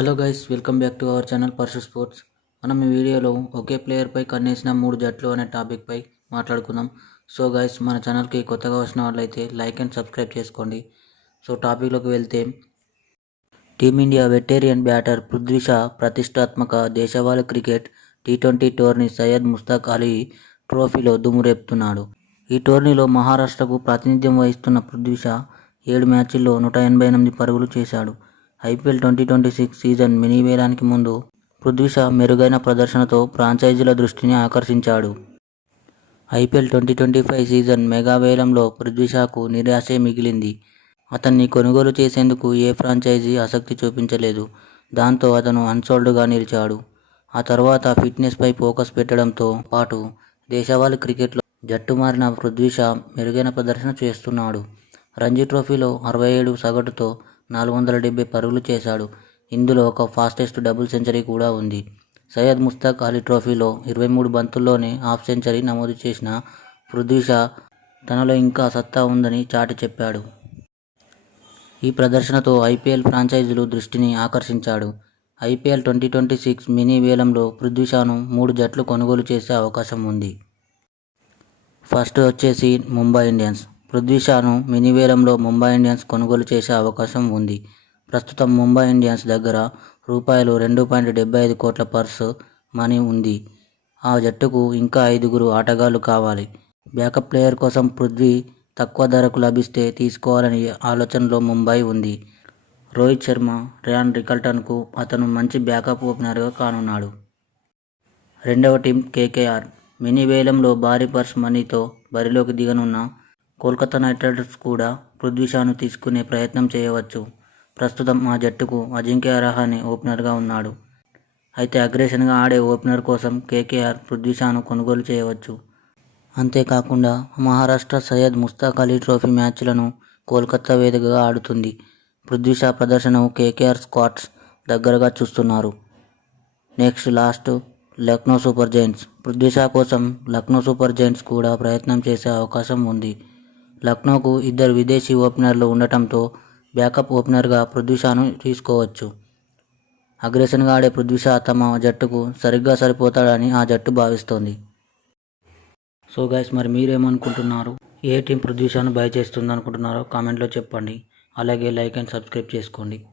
Hello guys welcome back to our channel Parsu sports. మనం ఈ వీడియోలో ఒకే ప్లేయర్పై కన్నేసిన మూడు జట్లు అనే టాపిక్పై మాట్లాడుకుందాం. సో గైస్ మన ఛానల్కి కొత్తగా వచ్చిన వాళ్ళైతే లైక్ అండ్ సబ్స్క్రైబ్ చేసుకోండి. సో టాపిక్లోకి వెళ్తే team India veteran batter Prithvi Shaw ప్రతిష్టాత్మక దేశవాళీ cricket T twenty tourney Syed Mushtaq Ali ట్రోఫీలో దుమ్మురేపుతున్నాడు. ఈ టోర్నీలో మహారాష్ట్రకు ప్రాతినిధ్యం వహిస్తున్న పృథ్వీ షా ఏడు మ్యాచ్ల్లో నూట ఎనభై ఎనిమిది పరుగులు చేశాడు. IPL twenty twenty six season mini వేలానికి ముందు పృథ్వీ షా మెరుగైన ప్రదర్శనతో ఫ్రాంచైజీల దృష్టిని ఆకర్షించాడు. IPL twenty twenty five season mega వేలంలో పృథ్వీ షాకు నిరాశే మిగిలింది. అతన్ని కొనుగోలు చేసేందుకు ఏ ఫ్రాంచైజీ ఆసక్తి చూపించలేదు. దాంతో అతను అన్సోల్డ్గా నిలిచాడు. ఆ తర్వాత ఫిట్నెస్పై ఫోకస్ పెట్టడంతో పాటు దేశవాళీ క్రికెట్లో జట్టు మారిన పృథ్వీ షా మెరుగైన ప్రదర్శన చేస్తున్నాడు. రంజీ ట్రోఫీలో అరవై ఏడు సగటుతో నాలుగు వందల డెబ్బై పరుగులు చేశాడు. ఇందులో ఒక ఫాస్టెస్ట్ డబుల్ సెంచరీ కూడా ఉంది. సయ్యద్ ముస్తాక్ అలీ ట్రోఫీలో ఇరవై మూడు బంతుల్లోనే హాఫ్ సెంచరీ నమోదు చేసిన పృథ్వీ షా తనలో ఇంకా సత్తా ఉందని చాటి చెప్పాడు. ఈ ప్రదర్శనతో ఐపీఎల్ ఫ్రాంచైజీలు దృష్టిని ఆకర్షించాడు. IPL twenty twenty six mini వేలంలో పృథ్వీ షాను మూడు జట్లు కొనుగోలు చేసే అవకాశం ఉంది. ఫస్ట్ వచ్చేసి ముంబై ఇండియన్స్. పృథ్వీషాను మినివేలంలో మినీ వేలంలో ముంబై ఇండియన్స్ కొనుగోలు చేసే అవకాశం ఉంది. ప్రస్తుతం ముంబై ఇండియన్స్ దగ్గర రూపాయలు రెండు పాయింట్ డెబ్బై ఐదు కోట్ల పర్స్ మనీ ఉంది. ఆ జట్టుకు ఇంకా ఐదుగురు ఆటగాళ్ళు కావాలి. బ్యాకప్ ప్లేయర్ కోసం పృథ్వీ తక్కువ ధరకు లభిస్తే తీసుకోవాలని ఆలోచనలో ముంబై ఉంది. రోహిత్ శర్మ రియాన్ రికల్టన్కు అతను మంచి బ్యాకప్ ఓపెనర్గా కానున్నాడు. రెండవ టీం కేకేఆర్. మినీ వేలంలో భారీ పర్స్ మనీతో బరిలోకి దిగనున్న కోల్కతా నైట్ రైడర్స్ కూడా పృథ్వీషాను తీసుకునే ప్రయత్నం చేయవచ్చు. ప్రస్తుతం మా జట్టుకు అజింక్య రహానే ఓపెనర్గా ఉన్నాడు. అయితే అగ్రెషన్గా ఆడే ఓపెనర్ కోసం కేకేఆర్ పృథ్వీషాను కొనుగోలు చేయవచ్చు. అంతేకాకుండా మహారాష్ట్ర సయ్యద్ ముస్తాక్ అలీ ట్రోఫీ మ్యాచ్లను కోల్కతా వేదికగా ఆడుతుంది. పృథ్వీషా ప్రదర్శనను కేకేఆర్ స్క్వాడ్స్ దగ్గరగా చూస్తున్నారు. Next last Lucknow super giants. Prithvi Shaw కోసం లక్నో సూపర్ జైంట్స్ కూడా ప్రయత్నం చేసే అవకాశం ఉంది. లక్నోకు ఇద్దరు విదేశీ ఓపెనర్లు ఉండటంతో బ్యాకప్ ఓపెనర్గా పృథ్వీషాను తీసుకోవచ్చు. అగ్రెషన్గా ఆడే పృథ్వీషా తమ జట్టుకు సరిగ్గా సరిపోతాడని ఆ జట్టు భావిస్తోంది. సో గైస్ మరి మీరేమనుకుంటున్నారు? ఏ టీం పృథ్వీ బయ బై చేస్తుంది అనుకుంటున్నారో కామెంట్లో చెప్పండి. అలాగే లైక్ అండ్ సబ్స్క్రైబ్ చేసుకోండి.